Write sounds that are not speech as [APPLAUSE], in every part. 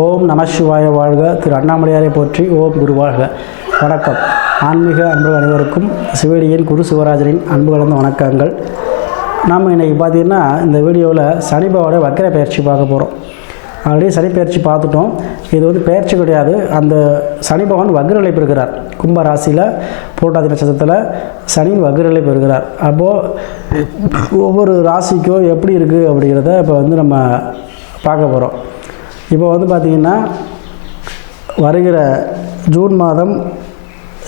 ஓம் நமசிவாய வாழ்க. திரு அண்ணாமலையாரை போற்றி ஓம் குரு வாழ்க. வணக்கம். ஆன்மீக அன்பு அனைவருக்கும் சிவடியின் குரு சிவராஜரின் அன்பு கலந்த வணக்கங்கள். நாம் இன்றைக்கி பார்த்தீங்கன்னா இந்த வீடியோவில் சனிபாவோட வக்கர பயிற்சி பார்க்க போகிறோம் ஆல்ரெடி சனி பயிற்சி பார்த்துட்டோம். இது வந்து பயிற்சி கிடையாது. அந்த சனி பகவான் வக்ரநிலை பெறுகிறார். கும்ப ராசியில் பூட்டாதி நட்சத்திரத்தில் சனி வக்ரநிலை பெறுகிறார். அப்போது ஒவ்வொரு ராசிக்கும் எப்படி இருக்குது அப்படிங்கிறத இப்போ வந்து நம்ம பார்க்க போகிறோம் இப்போ வந்து பார்த்திங்கன்னா வருகிற ஜூன் மாதம்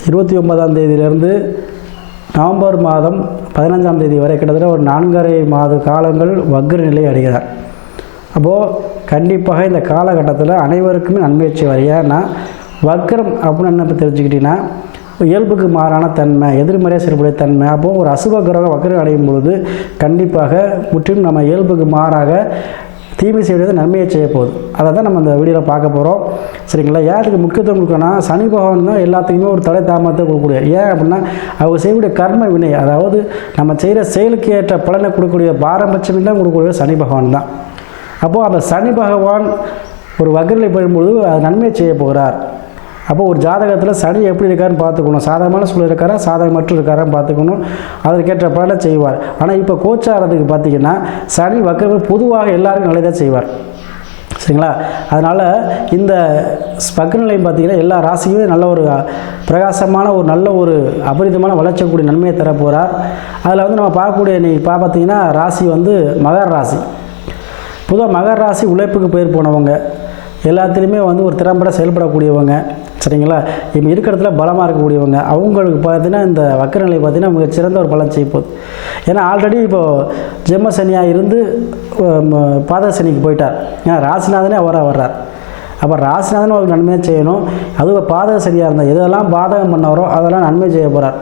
இருபத்தி ஒன்பதாம் தேதியிலேருந்து நவம்பர் மாதம் பதினஞ்சாம் தேதி வரை கிட்டத்தட்ட ஒரு நான்கரை மாத காலங்கள் வக்ர நிலை அடைகிறார். அப்போது கண்டிப்பாக இந்த காலகட்டத்தில் அனைவருக்குமே நன்மை செய்வார் ஏன்னா வக்ரம் அப்படின்னு என்ன தெரிஞ்சுக்கிட்டிங்கன்னா இயல்புக்கு மாறான தன்மை எதிர்மறையாக செயல்படைய தன்மை. அப்போது ஒரு அசுப கிரகம் வக்ரம் அடையும் பொழுது கண்டிப்பாக முற்றிலும் நம்ம இயல்புக்கு மாறாக தீமை செய்வது நன்மையை செய்ய போகுது. அதை தான் நம்ம இந்த வீடியோவில் பார்க்க போகிறோம் சரிங்களா? யாருக்கு முக்கியத்துவம் கொடுக்கணும்னா சனி பகவான் தான் எல்லாத்துக்குமே ஒரு தலை தாமத்தை கொடுக்கக்கூடிய. ஏன் அப்படின்னா அவங்க செய்யக்கூடிய கர்ம வினை அதாவது நம்ம செய்கிற செயலுக்கு ஏற்ற பலனை கொடுக்கக்கூடிய பாரபட்சம் தான் கொடுக்கக்கூடிய சனி பகவான் தான். அப்போது அந்த சனி பகவான் ஒரு வகரில் பெறும்பொழுது அது நன்மையை செய்ய போகிறார். அப்போ ஒரு ஜாதகத்தில் சனி எப்படி இருக்காருன்னு பார்த்துக்கணும். சாதகமான சூழல் இருக்காரா? சாதகமற்று இருக்காரான்னு பார்த்துக்கணும். அதற்கேற்ற பலனை செய்வார். ஆனால் இப்போ கோச்சாரத்துக்கு பார்த்தீங்கன்னா சனி வக்கரம் பொதுவாக எல்லாருக்கும் நல்லதாக செய்வார். சரிங்களா? அதனால் இந்த ஸ்பக்னிலையும் பார்த்தீங்கன்னா எல்லா ராசிக்குமே நல்ல ஒரு பிரகாசமான ஒரு நல்ல ஒரு அபரிதமான வளர்ச்சக்கூடிய நன்மையை தரப்போகிறார் அதில் வந்து நம்ம பார்க்கக்கூடிய நீ பா பார்த்தீங்கன்னா ராசி வந்து மகர ராசி. பொதுவாக மகர ராசி உழைப்புக்கு பெயர் போனவங்க. எல்லாத்துலேயுமே வந்து ஒரு திறம்பட செயல்படக்கூடியவங்க. சரிங்களா? இப்போ இருக்கிற இடத்துல பலமாக இருக்கக்கூடியவங்க அவங்களுக்கு பார்த்தீங்கன்னா இந்த வக்கரநிலை பார்த்தீங்கன்னா மிக சிறந்த ஒரு பலன் செய்ய போகுது. ஏன்னா ஆல்ரெடி இப்போது ஜென்ம சனியாக இருந்து உம், பாத சனிக்கு போயிட்டார். ஏன்னா ராசிநாதனே அவராக வர்றார். அப்போ ராசிநாதன் ஒரு நன்மையாக செய்யணும். அதுவும் பாதக சரியாக இருந்தால் எதெல்லாம் பாதகம் பண்ணவரோ அதெல்லாம் நன்மை செய்ய போகிறார்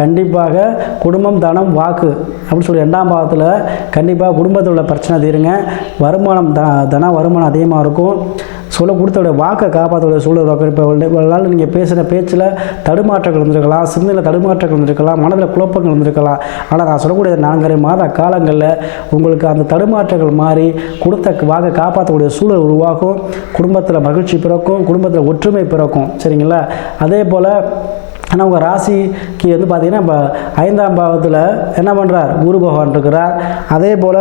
கண்டிப்பாக குடும்பம் தனம் வாக்கு அப்படின்னு சொல்லி ரெண்டாம் பாகத்தில் கண்டிப்பாக குடும்பத்தில் உள்ள பிரச்சனை தீருங்க. வருமானம் த தன வருமானம் அதிகமாக இருக்கும். சொல்ல கொடுத்தோட வாக்கை காப்பாற்றக்கூடிய சூழல் இப்போ இவ்வளவு நாள் நீங்கள் பேசுகிற பேச்சில் தடுமாற்றங்கள் இருந்திருக்கலாம் சிந்தனையில் தடுமாற்றங்கள் இருந்திருக்கலாம் மனதில் குழப்பங்கள் இருந்திருக்கலாம். ஆனால் நான் சொல்லக்கூடிய நான்கரை மாத காலங்களில் உங்களுக்கு அந்த தடுமாற்றங்கள் மாறி கொடுத்த வாக்கை காப்பாற்றக்கூடிய சூழல் உருவாகும் குடும்பத்தில் மகிழ்ச்சி பிறக்கும் குடும்பத்தில் ஒற்றுமை பிறக்கும். சரிங்களா? அதே போல் ஆனால் உங்கள் ராசிக்கு வந்து பார்த்தீங்கன்னா இப்போ ஐந்தாம் பாவத்தில் என்ன பண்ணுறார் குரு பகவான் இருக்கிறார். அதே போல்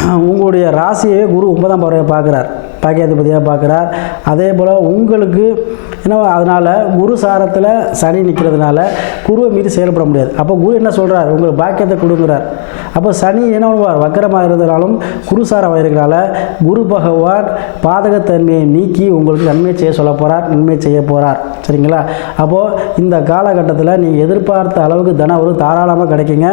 [CLEARS THROAT] உங்களுடைய ராசியை குரு ஒன்பதாம் பறவை பார்க்குறார். பாக்கியாதிபதியாக பார்க்குறார். அதே போல் உங்களுக்கு ஏன்னா அதனால் குரு சாரத்தில் சனி நிற்கிறதுனால குருவை மீறி செயல்பட முடியாது. அப்போ குரு என்ன சொல்கிறார் உங்களுக்கு பாக்கியத்தை கொடுங்குறார். அப்போ சனி என்ன பண்ணுவார்? வக்கரமாக இருந்தாலும் குரு சாரம் இருக்கிறனால குரு பகவான் பாதகத்தன்மையை நீக்கி உங்களுக்கு நன்மை செய்ய சொல்ல போகிறார் நன்மை செய்ய போகிறார் சரிங்களா? அப்போது இந்த காலகட்டத்தில் நீங்கள் எதிர்பார்த்த அளவுக்கு தன ஒரு தாராளமாக கிடைக்குங்க.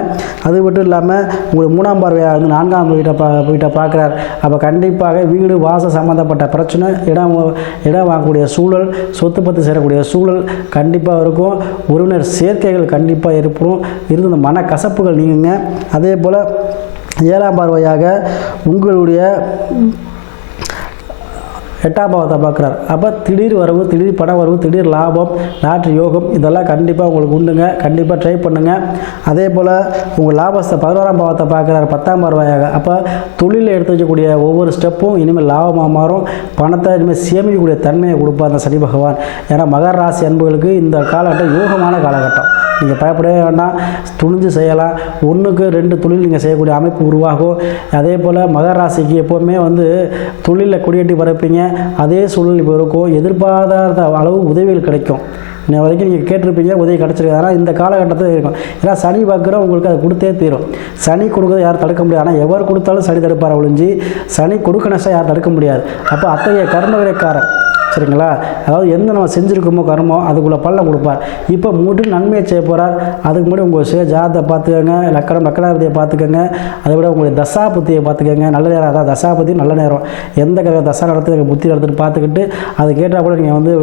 அது மட்டும் இல்லாமல் உங்களுக்கு மூணாம் பார்வையாக வந்து நான்காம் வீட்டை பா வீட்டை பார்க்குறார். அப்போ கண்டிப்பாக வீடு வாச சம்மந்தப்பட்ட பிரச்சனை இடம் இடம் வாங்கக்கூடிய சூழல் சொத்து பத்து சேரக்கூடிய சூழல் கண்டிப்பாக இருக்கும். உறவினர் சேர்க்கைகள் கண்டிப்பாக ஏற்படும். இருந்து இந்த மன கசப்புகள் நீங்குங்க. அதே போல் ஏழாம் பார்வையாக உங்களுடைய எட்டாம் பாவத்தை பார்க்குறார். அப்போ திடீர் வரவு திடீர் பண வரவு திடீர் லாபம் நாட்டு யோகம் இதெல்லாம் கண்டிப்பாக உங்களுக்கு உண்டுங்க. கண்டிப்பாக ட்ரை பண்ணுங்கள் அதே போல் உங்கள் லாபத்தை பதினோராம் பாவத்தை பார்க்குறாரு பத்தாம் பார்வையாக. அப்போ தொழிலில் எடுத்து வைக்கக்கூடிய ஒவ்வொரு ஸ்டெப்பும் இனிமேல் லாபமாக மாறும். பணத்தை இனிமேல் சேமிக்கக்கூடிய தன்மையை கொடுப்பார் அந்த சனி பகவான். ஏன்னா மகர ராசி அன்புகளுக்கு இந்த காலகட்டம் யோகமான காலகட்டம். நீங்கள் பயப்படவே வேண்டாம். துணிஞ்சு செய்யலாம். ஒன்றுக்கு ரெண்டு தொழில் நீங்கள் செய்யக்கூடிய அமைப்பு உருவாகும். அதே போல் மகராசிக்கு எப்போவுமே வந்து தொழிலில் கொடியேட்டி பரப்பீங்க அதே சூழல் இப்போ இருக்கும். எதிர்பாராத அளவு உதவிகள் கிடைக்கும். இன்ன வரைக்கும் நீங்கள் கேட்டிருப்பீங்க உதவி கிடச்சிருக்கு ஆனால் இந்த காலகட்டத்தில் இருக்கும். ஏன்னா சனி பார்க்குற உங்களுக்கு அதை கொடுத்தே தீரும். சனி கொடுக்கறது யாரும் தடுக்க முடியாது. ஆனால் எவர் கொடுத்தாலும் சனி தடுப்பார் ஒழிஞ்சு சனி கொடுக்க நஷ்டம் யாரும் தடுக்க முடியாது. அப்போ அத்தகைய கர்மவினைக்காரன் சரிங்களா அதாவது எந்த நம்ம செஞ்சுருக்கோமோ கருமோ அதுக்குள்ளே பள்ளம் கொடுப்பார். இப்போ மூன்று நன்மையை செய்ய போகிறார் அதுக்கு முன்னாடி உங்கள் சுய ஜாதத்தை பார்த்துக்கோங்க. லக்கணம் லக்கணாபதியை பார்த்துக்கோங்க. அதை விட உங்களுடைய தசா புத்தியை பார்த்துக்கோங்க. நல்ல நேரம் அதான் தசா நல்ல நேரம். எந்த கிரக தசா நடத்து புத்தி நடத்துன்னு பார்த்துக்கிட்டு அது கேட்டால் கூட நீங்கள் வந்து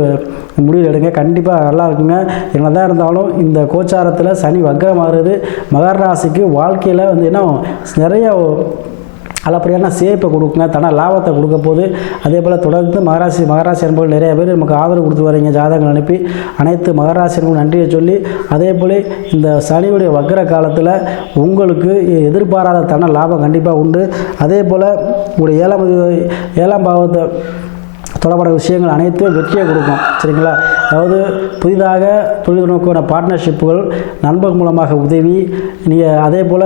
முடிவு எடுங்க. கண்டிப்பாக நல்லா இருக்குங்க. என்னதான் இருந்தாலும் இந்த கோச்சாரத்தில் சனி வக்கரமாகிறது மகர ராசிக்கு வாழ்க்கையில் வந்து என்ன நிறைய நல்லபடியான சேப்பை கொடுக்குங்க. தன லாபத்தை கொடுக்க போது அதே போல் தொடர்ந்து மகராசி மகராசி அன்பர்கள் நிறைய பேர் நமக்கு ஆதரவு கொடுத்து வரீங்க ஜாதகங்கள் அனுப்பி. அனைத்து மகராசி அன்பர்கள் நன்றியை சொல்லி அதே போல் இந்த சனியுடைய வக்கர காலத்தில் உங்களுக்கு எதிர்பாராத தன லாபம் கண்டிப்பாக உண்டு. அதே போல் உங்களுடைய ஏழாம் ஏழாம் பாவத்தை தொடர்பான விஷயங்கள் அனைத்தும் வெற்றியை கொடுக்கும். சரிங்களா? அதாவது புதிதாக தொழில் நோக்கான பார்ட்னர்ஷிப்புகள் நண்பர் மூலமாக உதவி நீங்கள் அதே போல்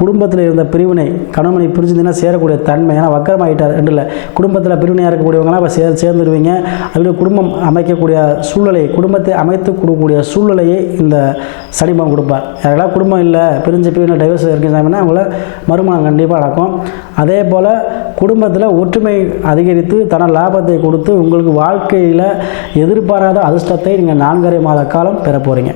குடும்பத்தில் இருந்த பிரிவினை கணவனை பிரிஞ்சுதுன்னா சேரக்கூடிய தன்மை. ஏன்னா வக்கரமாயிட்டார் ரெண்டு இல்லை குடும்பத்தில் பிரிவினையாக இருக்கக்கூடியவங்களாம் இப்போ சேர் சேர்ந்துருவீங்க. அதில் குடும்பம் அமைக்கக்கூடிய சூழ்நிலை குடும்பத்தை அமைத்து கொடுக்கக்கூடிய சூழ்நிலையை இந்த சனிமம் கொடுப்பார். யாரெல்லாம் குடும்பம் இல்லை பிரிஞ்சு பிரிவினை டைவர்ஸ் இருக்கிறாங்கன்னா அவங்கள மறுமணம் கண்டிப்பாக நடக்கும். அதே போல் குடும்பத்தில் ஒற்றுமை அதிகரித்து தன லாபத்தை கொடுத்து உங்களுக்கு வாழ்க்கையில் எதிர்பாராத அதிர்ஷ்டத்தை நீங்கள் நான்கரை மாத காலம் பெற போகிறீங்க